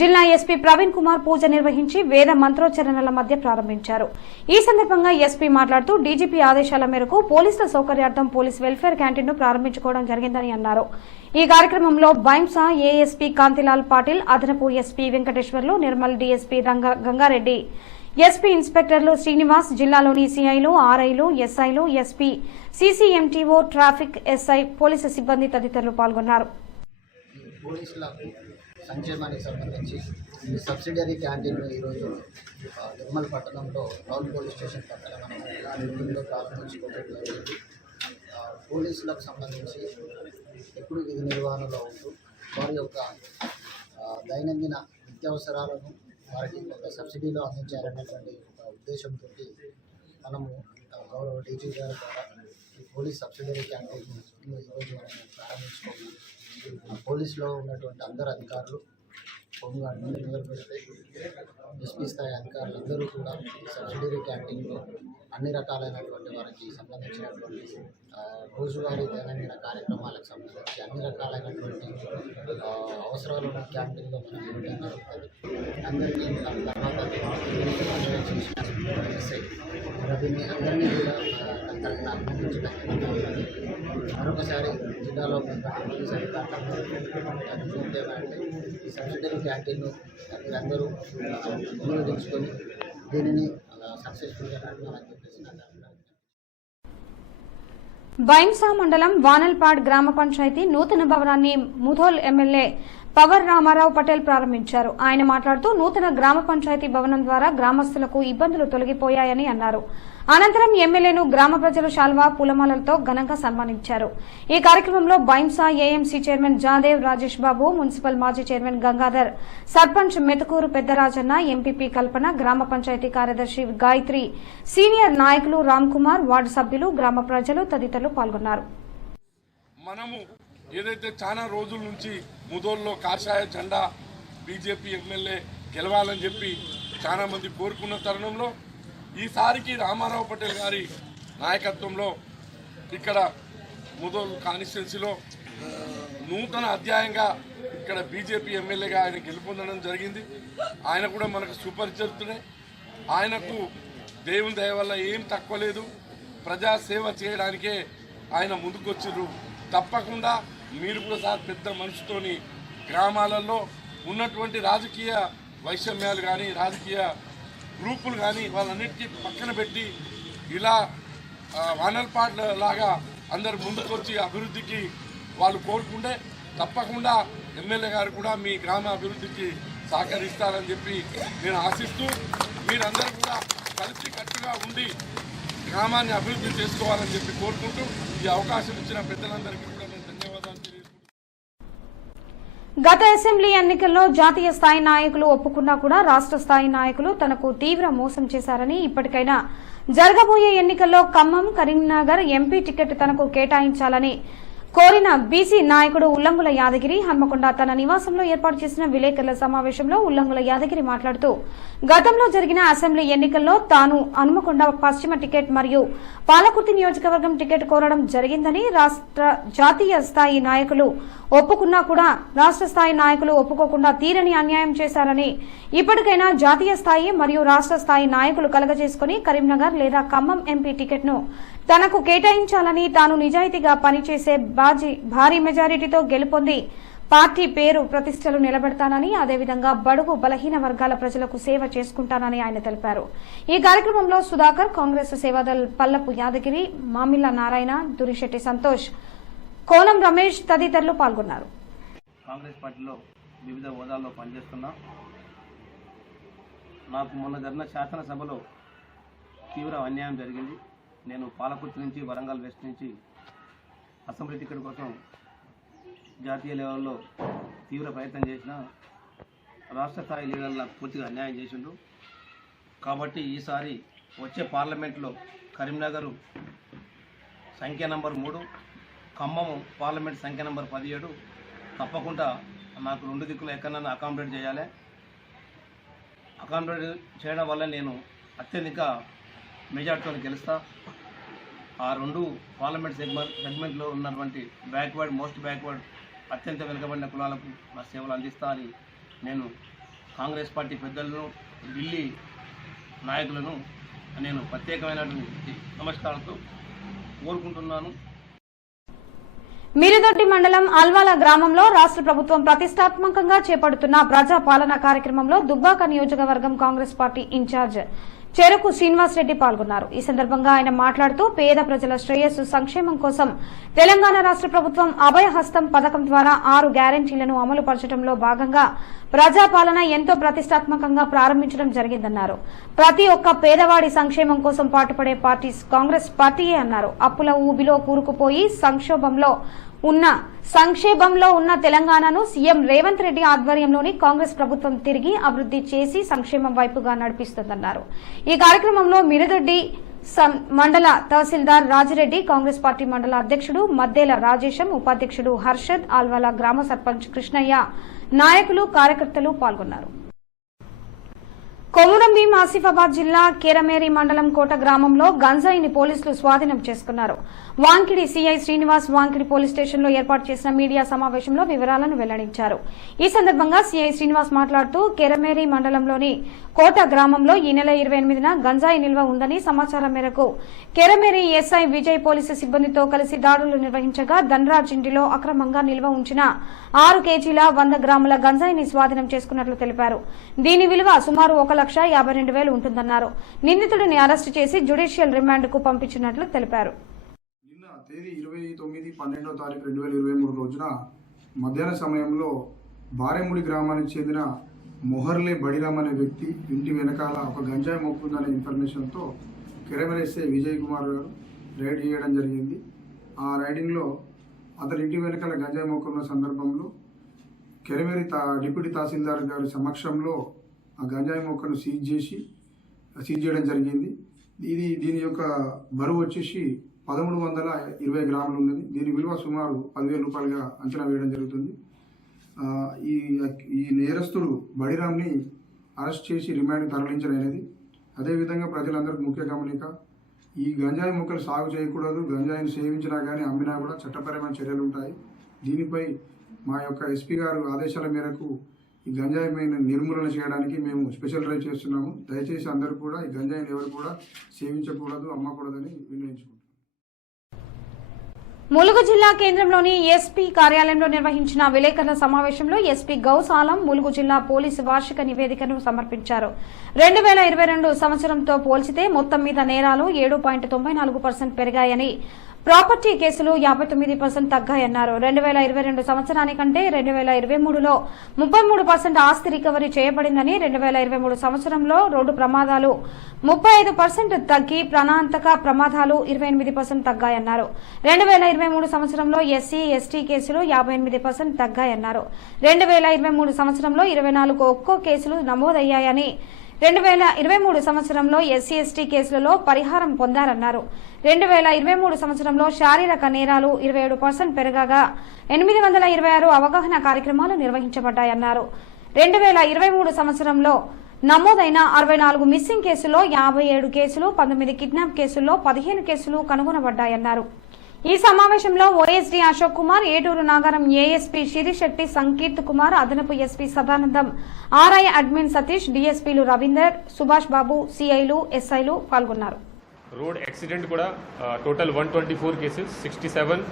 జిల్లా ఎస్పీ ప్రవీణ్ కుమార్ పూజ నిర్వహించి వేద మంత్రోచ్చరణల మధ్య ప్రారంభించారు. ఈ సందర్భంగా ఎస్పీ మాట్లాడుతూ డీజీపీ ఆదేశాల మేరకు పోలీసుల సౌకర్యార్థం పోలీస్ వెల్ఫేర్ క్యాంటీన్ ను ప్రారంభించుకోవడం జరిగిందని అన్నారు. ఈ కార్యక్రమంలో బైంసా ఏఎస్పీ కాంతిలాల్ పాటిల్, అదనపు SP Venkateswarlu, Nirmal DSP Gangareddy, SP ఇన్స్పెక్టర్లు శ్రీనివాస్, జిల్లాలోని సీఐలు, ఆర్ఐలు, ఎస్ఐలు, SP, CCMTO, traffic SI, police సిబ్బంది తదితరులు పాల్గొన్నారు. పోలీసులకు సంక్షేమానికి సంబంధించి సబ్సిడరీ క్యాంటీన్లు ఈరోజు నిర్మల్ పట్టణంలో టౌన్ పోలీస్ స్టేషన్ పక్కన మనం ప్రారంభించుకోవడం జరిగింది. పోలీసులకు సంబంధించి ఎప్పుడు విధి నిర్వహణలో ఉంటూ వారి యొక్క దైనందిన నిత్యావసరాలను వారికి ఒక సబ్సిడీలో అందించాలనేటువంటి ఒక ఉద్దేశంతో మనము గౌరవ డీజీ గారి ద్వారా ఈ పోలీస్ సబ్సిడరీ క్యాంటీన్ ఈరోజు మనం ప్రారంభించుకున్నాం. పోలీసులో ఉన్నటువంటి అందరు అధికారులు, హోంగార్డ్ నుండి మొదలు పెడితే ఎస్పీ స్థాయి అధికారులు అందరూ కూడా ఈ సబ్సిడరీ క్యాంటీన్లో అన్ని రకాలైనటువంటి వారికి సంబంధించినటువంటి రోజువారీ దైనందిన కార్యక్రమాలకు సంబంధించి అన్ని రకాలైనటువంటి అవసరాలు ఉన్న క్యాంటీన్లో మనం ఇవ్వడం జరుగుతుంది. అందరికీ తర్వాత దీన్ని అందరినీ కూడా తరఫున అభినందించడానికి మరొకసారి జిల్లాలో పోలీస్ అధికారులు ఏమంటే ఈ సబ్సిడరీ క్యాంటీన్ను మీరందరూ వినియోగించుకొని దీనిని సక్సెస్ఫుల్గా నడపాలని చెప్పేసి నాకు అభిప్రాయం. బైంసా మండలం వానల్పాడ్ గ్రామ పంచాయతీ నూతన భవనాన్ని ముధోల్ ఎమ్మెల్యే పవర్ రామారావు పటేల్ ప్రారంభించారు. ఆయన మాట్లాడుతూ నూతన గ్రామ పంచాయతీ భవనం ద్వారా గ్రామస్తులకు ఇబ్బందులు తొలగిపోయాయని అన్నారు. అనంతరం ఎమ్మెల్యేను గ్రామ ప్రజలు శాల్వా, పూలమాలలతో ఘనంగా సన్మానించారు. ఈ కార్యక్రమంలో బైంసా ఏఎంసీ చైర్మన్ జాదేవ్ రాజేష్ బాబు, మున్సిపల్ మాజీ చైర్మన్ గంగాధర్, సర్పంచ్ మెతుకూరు పెద్దరాజన్న, ఎంపీపీ కల్పన, గ్రామ పంచాయతీ కార్యదర్శి గాయత్రి, సీనియర్ నాయకులు రామ్ కుమార్, వార్డు సభ్యులు, గ్రామ ప్రజలు తదితరులు పాల్గొన్నారు. మనము ఏదైతే చాలా రోజుల నుంచి ముదోల్లో కాషాయ జెండా బీజేపీ ఎమ్మెల్యే గెలవాలని చెప్పి చాలా మంది కోరుకున్న తరుణంలో ఈసారికి రామారావు పటేల్ గారి నాయకత్వంలో ఇక్కడ ముదోల్ కాన్స్టిట్యున్సీలో నూతన అధ్యాయంగా ఇక్కడ బీజేపీ ఎమ్మెల్యేగా ఆయన గెలుపొందడం జరిగింది. ఆయన కూడా మనకు సుపరిచితుడే. ఆయనకు దేవుని దయ వల్ల ఏం తక్కువ లేదు. ప్రజాసేవ చేయడానికే ఆయన ముందుకొచ్చిర్రు. తప్పకుండా మీరు కూడా సార్ పెద్ద మనసుతోని గ్రామాలలో ఉన్నటువంటి రాజకీయ వైషమ్యాలు కానీ రాజకీయ గ్రూపులు కానీ వాళ్ళన్నిటికీ పక్కన పెట్టి ఇలా వానల్పాడ్ లాగా అందరు ముందుకొచ్చి అభివృద్ధికి వాళ్ళు కోరుకుంటే తప్పకుండా ఎమ్మెల్యే గారు కూడా మీ గ్రామ అభివృద్ధికి సహకరిస్తారని చెప్పి నేను ఆశిస్తూ మీరందరూ కూడా కలిసి కట్టుగా ఉండి గ్రామాన్ని అభివృద్ధి చేసుకోవాలని చెప్పి కోరుకుంటూ ఈ అవకాశం ఇచ్చిన పెద్దలందరికీ కూడా నేను ధన్యవాదాలు తెలియజేస్తున్నాను. గత అసెంబ్లీ ఎన్నికల్లో జాతీయ స్థాయి నాయకులు ఒప్పుకున్నా కూడా రాష్ట్ర స్థాయి నాయకులు తనకు తీవ్ర మోసం చేశారని, ఇప్పటికైనా జరగబోయే ఎన్నికల్లో ఖమ్మం, కరీంనగర్ ఎంపీ టికెట్ తనకు కేటాయించాలని కోరిన బీసీ నాయకుడు ఉల్లంగుల యాదగిరి హన్మకొండ తన నివాసంలో ఏర్పాటు చేసిన విలేకరుల సమావేశంలో ఉల్లంగుల యాదగిరి మాట్లాడుతూ, గతంలో జరిగిన అసెంబ్లీ ఎన్నికల్లో తాను హన్మకొండ పశ్చిమ టికెట్ మరియు పాలకుర్తి నియోజకవర్గం టికెట్ కోరడం జరిగిందని, జాతీయ స్థాయి నాయకులు ఒప్పుకున్నా కూడా రాష్ట్ర స్థాయి నాయకులు ఒప్పుకోకుండా తీరని అన్యాయం చేశారని, ఇప్పటికైనా జాతీయ స్థాయి మరియు రాష్ట్ర స్థాయి నాయకులు కలగజేసుకుని కరీంనగర్ లేదా ఖమ్మం ఎంపీ టికెట్ను తనకు కేటాయించాలని, తాను నిజాయితీగా పనిచేసే భారీ మెజారిటీతో గెలుపొంది పార్టీ పేరు ప్రతిష్టలు నిలబెడతానని, అదేవిధంగా బడుగు బలహీన వర్గాల ప్రజలకు సేవ చేసుకుంటానని ఆయన తెలిపారు. ఈ కార్యక్రమంలో సుధాకర్, కాంగ్రెస్ సేవాదల్ పల్లపు యాదగిరి, మామిళ్ల నారాయణ, దురిశెట్టి సంతోష్, కోనం రమేష్ తదితరులు పాల్గొన్నారు. కాంగ్రెస్ పార్టీలో వివిధ హోదాల్లో పనిచేస్తున్నా. నాకు మొన్న జరిగిన శాసనసభలో తీవ్ర అన్యాయం జరిగింది. నేను పాలకుర్తి నుంచి వరంగల్ వెస్ట్ నుంచి అసెంబ్లీ టికెట్ కోసం జాతీయ లెవెల్లో తీవ్ర ప్రయత్నం చేసిన రాష్ట్ర స్థాయి లీడర్లు నాకు పూర్తిగా అన్యాయం చేసిండు. కాబట్టి ఈసారి వచ్చే పార్లమెంట్లో కరీంనగర్ సంఖ్య నంబర్ 3, ఖమ్మం పార్లమెంట్ సంఖ్య నంబర్ 17 తప్పకుండా నాకు 2 దిక్కులు ఎక్కడన్నా అకామిడేట్ చేయాలి. అకామిడేట్ చేయడం వల్ల నేను అత్యధిక మెజార్టీతో గెలుస్తా. ఆ 2 పార్లమెంట్ సెగ్మెంట్లో ఉన్నటువంటి మోస్ట్ బ్యాక్వర్డ్ అత్యంత వెనుకబడిన కులాలకు నా సేవలు అందిస్తా అని నేను కాంగ్రెస్ పార్టీ పెద్దలను, ఢిల్లీ నాయకులను నేను ప్రత్యేకమైనటువంటి నమస్కారాలతో కోరుకుంటున్నాను. మిరుదొడ్డి మండలం అల్వాల గ్రామంలో రాష్ట్ర ప్రభుత్వం ప్రతిష్టాత్మకంగా చేపడుతున్న ప్రజాపాలన కార్యక్రమంలో దుబ్బాక నియోజకవర్గం కాంగ్రెస్ పార్టీ ఇన్ఛార్జ్ చెరుకు శ్రీనివాసరెడ్డి పాల్గొన్నారు. ఈ సందర్భంగా ఆయన మాట్లాడుతూ, పేద ప్రజల శ్రేయస్సు సంక్షేమం కోసం తెలంగాణ రాష్ట్ర ప్రభుత్వం అభయహస్తం పథకం ద్వారా 6 గ్యారెంటీలను అమలు పరచడంలో భాగంగా ప్రజాపాలన ఎంతో ప్రతిష్టాత్మకంగా ప్రారంభించడం జరిగిందన్నారు. ప్రతి ఒక్క పేదవాడి సంక్షేమం కోసం పాటుపడే పార్టీ కాంగ్రెస్ పార్టీయే అన్నారు. అప్పుల ఊబిలో కూరుకుపోయి సంక్షేమంలో ఉన్న తెలంగాణను సీఎం రేవంత్ రెడ్డి ఆధ్వర్యంలోని కాంగ్రెస్ ప్రభుత్వం తిరిగి అభివృద్ధి చేసి సంక్షేమం వైపుగా నడిపిస్తుందన్నారు. ఈ కార్యక్రమంలో మిరుదొడ్డి మండల తహసీల్దార్ రాజిరెడ్డి, కాంగ్రెస్ పార్టీ మండల అధ్యక్షుడు మద్దేల రాజేశం, ఉపాధ్యక్షుడు హర్షద్, ఆల్వాల గ్రామ సర్పంచ్ కృష్ణయ్య, నాయకులు, కార్యకర్తలు పాల్గొన్నారు. కొమురం భీం ఆసిఫాబాద్ జిల్లా కేరమేరి మండలం కోట గ్రామంలో గంజాయిని పోలీసులు స్వాధీనం చేసుకున్నారు. వాంకిడి సీఐ శ్రీనివాస్ వాంకిడి పోలీస్ స్టేషన్లో ఏర్పాటు చేసిన మీడియా సమావేశంలో వివరాలను వెల్లడించారు. ఈ సందర్భంగా సీఐ శ్రీనివాస్ మాట్లాడుతూ, కేరమేరి మండలంలోని కోట గ్రామంలో ఈ నెల 28న గంజాయి నిల్వ ఉందని సమాచారం మేరకు కేరమేరి ఎస్ఐ విజయ్ పోలీసు సిబ్బందితో కలిసి దాడులు నిర్వహించగా ధనరాజ్ ఇంటిలో అక్రమంగా నిల్వ ఉంచిన 6 కేజీల 100 గ్రాముల గంజాయిని స్వాధీనం చేసుకున్నట్లు తెలిపారు. దీని విలువ సుమారు 1,52,000 ఉంటుందన్నారు. నిందితుడిని అరెస్టు చేసి జ్యుడిషియల్ రిమాండ్ కు పంపించినట్లు తెలిపారు. నిన్న తేదీ 29/12/2023 రోజున మధ్యాహ్న సమయంలో బారెముడి గ్రామానికి చెందిన మొహర్లే బడిరామ్ అనే వ్యక్తి ఇంటి వెనకాల ఒక గంజాయి మొక్కు ఉందనే ఇన్ఫర్మేషన్తో కేరమేరి ఎస్ఐ విజయ్ కుమార్ గారు రైడ్ చేయడం జరిగింది. ఆ రైడింగ్లో అతని ఇంటి వెనకాల గంజాయి మొక్కు ఉన్న సందర్భంలో కేరమేరి డిప్యూటీ తహసీల్దార్ గారి సమక్షంలో ఆ గంజాయి మొక్కను సీజ్ చేయడం జరిగింది. దీని యొక్క బరువు వచ్చేసి 1,320 గ్రాములు ఉంది. దీని విలువ సుమారు 10,000 రూపాయలుగా అంచనా వేయడం జరుగుతుంది. ఈ నేరస్తుడు బడిరామ్ని అరెస్ట్ చేసి రిమాండ్ తరలించడమైనది. అదేవిధంగా ప్రజలందరికీ ముఖ్య గమనిక, ఈ గంజాయి మొక్కలు సాగు చేయకూడదు. గంజాయిని సేవించినా కానీ అమ్మినా కూడా చట్టపరమైన చర్యలు ఉంటాయి. దీనిపై మా యొక్క ఎస్పీ గారు ఆదేశాల మేరకు ఈ గంజాయి నిర్మూలన చేయడానికి మేము స్పెషల్ డ్రైవ్ చేస్తున్నాము. దయచేసి అందరూ కూడా ఈ గంజాయిని ఎవరు కూడా సేవించకూడదు, అమ్మకూడదని వినియోగించుకుంటున్నాం. ములుగు జిల్లా కేంద్రంలోని ఎస్పీ కార్యాలయంలో నిర్వహించిన విలేకరుల సమావేశంలో ఎస్పీ గౌస్ ఆలం ములుగు జిల్లా పోలీసు వార్షిక నివేదికను సమర్పించారు. 2022 సంవత్సరంతో పోల్చితే మొత్తం మీద నేరాలు 7.94% పెరిగాయని, ప్రాపర్టీ కేసులు 59% తగ్గాయన్నారు. 2022 సంవత్సరానికంటే 2023లో 33% ఆస్తి రికవరీ చేయబడిందని, 2023 సంవత్సరంలో రోడ్డు ప్రమాదాలు 35% తగ్గి ప్రాణాంతక ప్రమాదాలు 28% తగ్గాయన్నారు. 2023 సంవత్సరంలో ఎస్సీ ఎస్టీ కేసులు 58% తగ్గాయన్నారు. 2023 సంవత్సరంలో 24 ఒక్కో కేసులు నమోదయ్యాయని, 2023 సంవత్సరంలో ఎస్సీ ఎస్టీ కేసులలో పరిహారం పొందారన్నారు. 2023 సంవత్సరంలో శారీరక నేరాలు 27% పెరగగా 826 అవగాహన కార్యక్రమాలు నిర్వహించబడ్డాయన్నారు. 2023 సంవత్సరంలో నమోదైన 64 మిస్సింగ్ కేసుల్లో 57 కేసులు, 19 కిడ్నాప్ కేసుల్లో 15 కేసులు కనుగొనబడ్డాయన్నారు. ఈ సమావేశంలో ఓఎస్డీ అశోక్ కుమార్, ఏటూరు నాగారం ఏఎస్పీ శిరిశెట్టి సంకీర్త్ కుమార్, అదనపు SP Sadanandam, RI admin Satish, డీఎస్పీలు రవీందర్, సుభాష్ బాబు, సిఐలు, ఎస్ఐలు పాల్గొన్నారు. రోడ్ యాక్సిడెంట్ కూడా total 124 cases, 67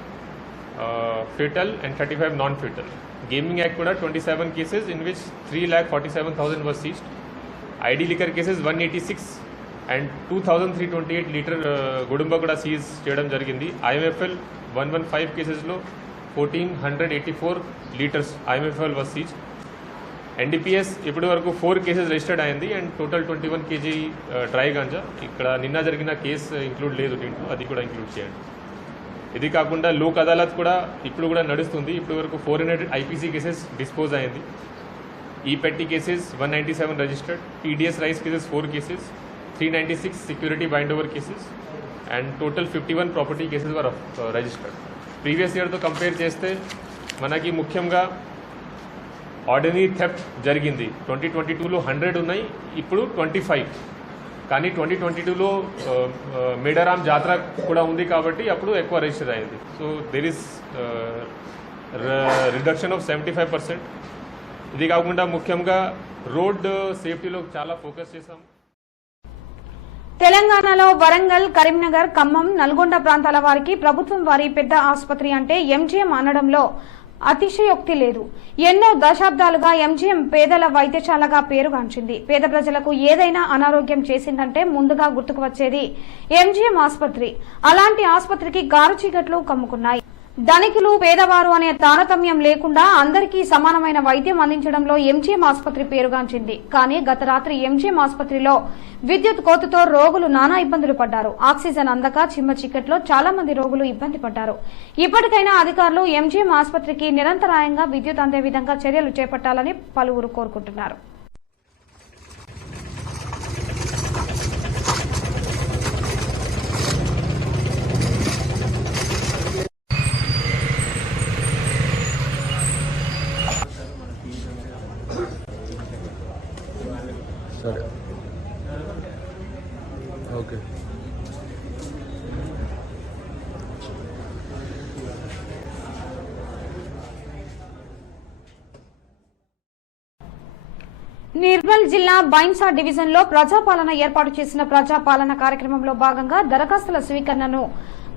fatal and 35 non fatal. Gaming act కూడా 27 cases in which 3,47,000 was seized. ID liquor cases 186 and 2,328 litre గుడుంబ కూడా సీజ్ చేయడం జరిగింది. ఐఎంఎఫ్ఎల్ 115 కేసెస్లో 1,484 litres IMFL was seize. NDPS ఇప్పటి వరకు 4 కేసెస్ రిజిస్టర్డ్ అయింది and total 21 KG dry ganja. ఇక్కడ నిన్న జరిగిన కేసు ఇంక్లూడ్ లేదు దీంట్లో, అది కూడా ఇంక్లూడ్ చేయండి. ఇది కాకుండా లోక్ అదాలత్ కూడా ఇప్పుడు కూడా నడుస్తుంది. ఇప్పటి వరకు 400 ఐపీసీ కేసెస్ డిస్పోజ్ అయింది. ఈ పెట్టి cases 197 registered. TDS rice cases 4 cases, 396 security bind over cases and total 51 property cases were registered. Previous year తో కంపేర్ చేస్తే మనకి ముఖ్యంగా ఆర్డినరీ థెఫ్ట్ జరిగింది. 2022లో 100 ఉన్నాయి, ఇప్పుడు 25. కానీ 2022లో మేడారాం జాతర కూడా ఉంది కాబట్టి అప్పుడు ఎక్కువ రిజిస్టర్ అయింది. So there is reduction of 75%. ఇది కాకుండా ముఖ్యంగా రోడ్ సేఫ్టీలో చాలా ఫోకస్ చేశాం. తెలంగాణలో వరంగల్, కరీంనగర్, ఖమ్మం, నల్గొండ ప్రాంతాల వారికి ప్రభుత్వం వారి పెద్ద ఆసుపత్రి అంటే ఎంజీఎం అనడంలో అతిశయోక్తి లేదు. ఎన్నో దశాబ్దాలుగా ఎంజీఎం పేదల వైద్యశాలగా పేరుగాంచింది. పేద ప్రజలకు ఏదైనా అనారోగ్యం చేసిందంటే ముందుగా గుర్తుకు వచ్చేది ఎంజీఎం ఆసుపత్రి. అలాంటి ఆసుపత్రికి గారు చీకట్లు కమ్ముకున్నాయి. ధనికులు, పేదవారు అనే తారతమ్యం లేకుండా అందరికీ సమానమైన వైద్యం అందించడంలో ఎంజీఎం ఆసుపత్రి పేరుగాంచింది. కానీ గత రాత్రి ఎంజీఎం ఆసుపత్రిలో విద్యుత్ కోతతో రోగులు నానా ఇబ్బందులు పడ్డారు. ఆక్సిజన్ అందక చిమ్మ చీకట్లో చాలా మంది రోగులు ఇబ్బంది పడ్డారు. ఇప్పటికైనా అధికారులు ఎంజీఎం ఆసుపత్రికి నిరంతరాయంగా విద్యుత్ అందే విధంగా చర్యలు చేపట్టాలని పలువురు కోరుకుంటున్నారు. సరే, ఓకే. నిర్మల్ జిల్లా బైంసా డివిజన్ లో ప్రజాపాలన ఏర్పాటు చేసిన ప్రజాపాలన కార్యక్రమంలో భాగంగా దరఖాస్తుల స్వీకరణను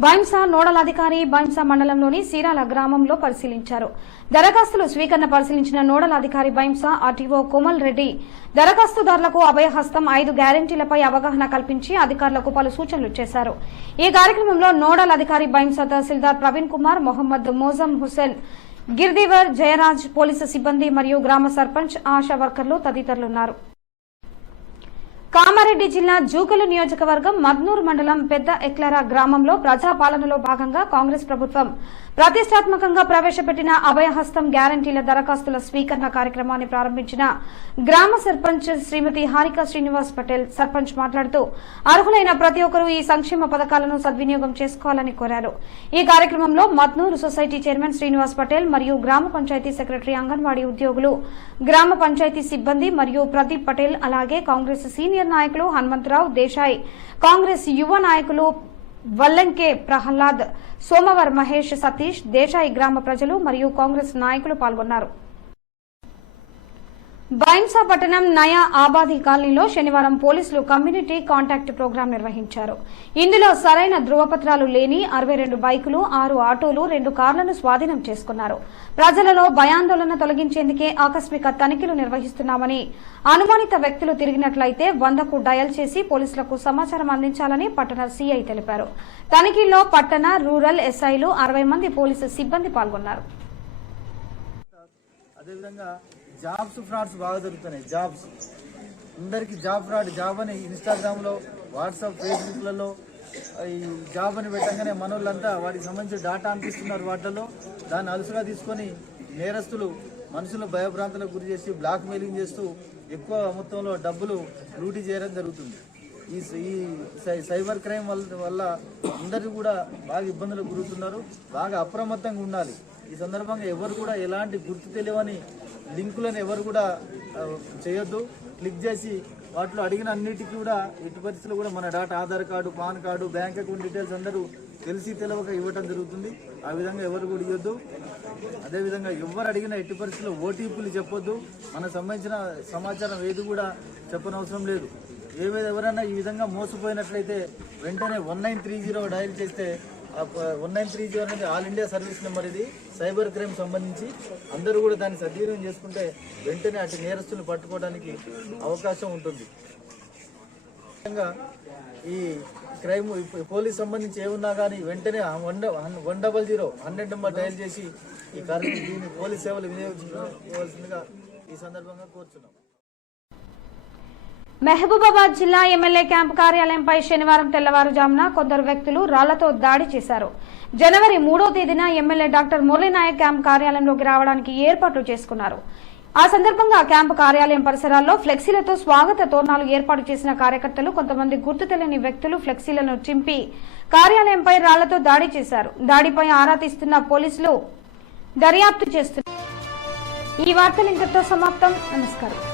బైంసా నోడల్ అధికారి బైంసా మండలంలోని సీరాల గ్రామంలో పరిశీలించారు. దరఖాస్తులు స్వీకరణ పరిశీలించిన నోడల్ అధికారి బైంసా ఆర్టీఓ కోమల్ రెడ్డి దరఖాస్తుదారులకు అభయహస్తం 5 గ్యారెంటీలపై అవగాహన కల్పించి అధికారులకు పలు సూచనలు చేశారు. ఈ కార్యక్రమంలో నోడల్ అధికారి బైంసా తహసీల్దార్ ప్రవీణ్ కుమార్, మొహమ్మద్ మోజం హుసేన్, గిర్దివర్, జయరాజ్, పోలీసు సిబ్బంది మరియు గ్రామ సర్పంచ్, ఆశా వర్కర్లు తదితరులున్నారు. కామారెడ్డి జిల్లా జూకలు నియోజకవర్గం మద్నూర్ మండలం పెద్ద ఎక్లరా గ్రామంలో ప్రజాపాలనలో భాగంగా కాంగ్రెస్ ప్రభుత్వం ప్రతిష్టాత్మకంగా ప్రవేశపెట్టిన అభయహస్తం గ్యారంటీల దరఖాస్తుల స్వీకరణ కార్యక్రమాన్ని ప్రారంభించిన గ్రామ సర్పంచ్ శ్రీమతి హారిక శ్రీనివాస్ పటేల్. సర్పంచ్ మాట్లాడుతూ అర్హులైన ప్రతి ఒక్కరూ ఈ సంక్షేమ పథకాలను సద్వినియోగం చేసుకోవాలని కోరారు. ఈ కార్యక్రమంలో మద్నూరు సొసైటీ చైర్మన్ శ్రీనివాస్ పటేల్ మరియు గ్రామ పంచాయతీ సెక్రటరీ, అంగన్వాడీ ఉద్యోగులు, గ్రామ పంచాయతీ సిబ్బంది మరియు ప్రదీప్ పటేల్, అలాగే కాంగ్రెస్ సీనియర్ నాయకులు హనుమంతరావు దేశాయ్, కాంగ్రెస్ యువ నాయకులు వల్లంకే ప్రహ్లాద్, సోమవర్ మహేష్, సతీష్, దేశాయి గ్రామ ప్రజలు మరియు కాంగ్రెస్ నాయకులు పాల్గొన్నారు. బైంసా పట్టణం నయా ఆబాదీ కాలనీలో శనివారం పోలీసులు కమ్యూనిటీ కాంటాక్ట్ ప్రోగ్రాం నిర్వహించారు. ఇందులో సరైన ధృవపత్రాలు లేని 62 బైకులు, 6 ఆటోలు, 2 కార్లను స్వాధీనం చేసుకున్నారు. ప్రజలలో భయాందోళన తొలగించేందుకే ఆకస్మిక తనిఖీలు నిర్వహిస్తున్నామని, అనుమానిత వ్యక్తులు తిరిగినట్లయితే 100కు డయల్ చేసి పోలీసులకు సమాచారం అందించాలని పట్టణ సీఐ తెలిపారు. తనిఖీల్లో పట్టణ, రూరల్ ఎస్ఐలు 60 మంది పోలీసు సిబ్బంది పాల్గొన్నారు. అదేవిధంగా జాబ్స్ ఫ్రాడ్స్ బాగా దొరుకుతున్నాయి. జాబ్స్ అందరికీ జాబ్ ఫ్రాడ్, జాబ్ అని ఇన్స్టాగ్రామ్లో, వాట్సాప్, ఫేస్బుక్లలో ఈ జాబ్ అని పెట్టగానే మనోళ్ళంతా వాటికి సంబంధించిన డాటా అనిపిస్తున్నారు. వాటిల్లో దాన్ని అలుసుగా తీసుకొని నేరస్తులు మనుషులను భయభ్రాంతులకు గురి చేసి బ్లాక్ మెయిలింగ్ చేస్తూ ఎక్కువ మొత్తంలో డబ్బులు లూటీ చేయడం జరుగుతుంది. ఈ సైబర్ క్రైమ్ వల్ల అందరూ కూడా బాగా ఇబ్బందులకు గురవుతున్నారు. బాగా అప్రమత్తంగా ఉండాలి. ఈ సందర్భంగా ఎవరు కూడా ఎలాంటి గుర్తు తెలియని లింకులను ఎవరు కూడా చేయొద్దు. క్లిక్ చేసి వాటిలో అడిగిన అన్నిటికీ కూడా ఎట్టి పరిస్థితుల్లో కూడా మన data, Aadhaar card, pan card, bank account details అందరూ తెలిసి తెలవక ఇవ్వటం జరుగుతుంది. ఆ విధంగా ఎవరు కూడా ఇవ్వద్దు. అదేవిధంగా ఎవరు అడిగిన ఎట్టి పరిస్థితుల్లో ఓటీపీలు చెప్పొద్దు. మనకు సంబంధించిన సమాచారం ఏది కూడా చెప్పనవసరం లేదు. ఎవరైనా ఈ విధంగా మోసపోయినట్లయితే వెంటనే 1930 డయల్ చేస్తే 1930 అనేది ఆల్ ఇండియా సర్వీస్ నెంబర్. ఇది సైబర్ క్రైమ్ సంబంధించి అందరూ కూడా దాన్ని సద్వినియోగం చేసుకుంటే వెంటనే అటు నేరస్తులు పట్టుకోవడానికి అవకాశం ఉంటుంది. ఈ క్రైమ్ పోలీస్ సంబంధించి ఏమున్నా కానీ వెంటనే 100 నెంబర్ డయల్ చేసి ఈ దీన్ని పోలీస్ సేవలు వినియోగించుకోవాల్సిందిగా ఈ సందర్భంగా కోరుతున్నాం. మహబూబాబాద్ జిల్లా ఎమ్మెల్యే క్యాంపు కార్యాలయంపై శనివారం తెల్లవారుజామున కొందరు వ్యక్తులు రాళ్లతో దాడి చేశారు. జనవరి 3వ తేదీన ఎమ్మెల్యే డాక్టర్ మురళీనాయక్ క్యాంపు కార్యాలయంలోకి రావడానికి ఏర్పాట్లు చేసుకున్నారు. ఆ సందర్భంగా క్యాంపు కార్యాలయం పరిసరాల్లో ఫ్లెక్సీలతో స్వాగత తోరణాలు ఏర్పాటు చేసిన కార్యకర్తలు కొంతమంది గుర్తు తెలియని వ్యక్తులు ఫ్లెక్సీలను చింపి కార్యాలయంపై రాళ్లతో దాడి చేశారు. దాడిపై ఆరా తీస్తున్న పోలీసులు దర్యాప్తు చేస్తున్నారు. ఈ వార్తలు ఇంతటితో సమాప్తం. నమస్కారం.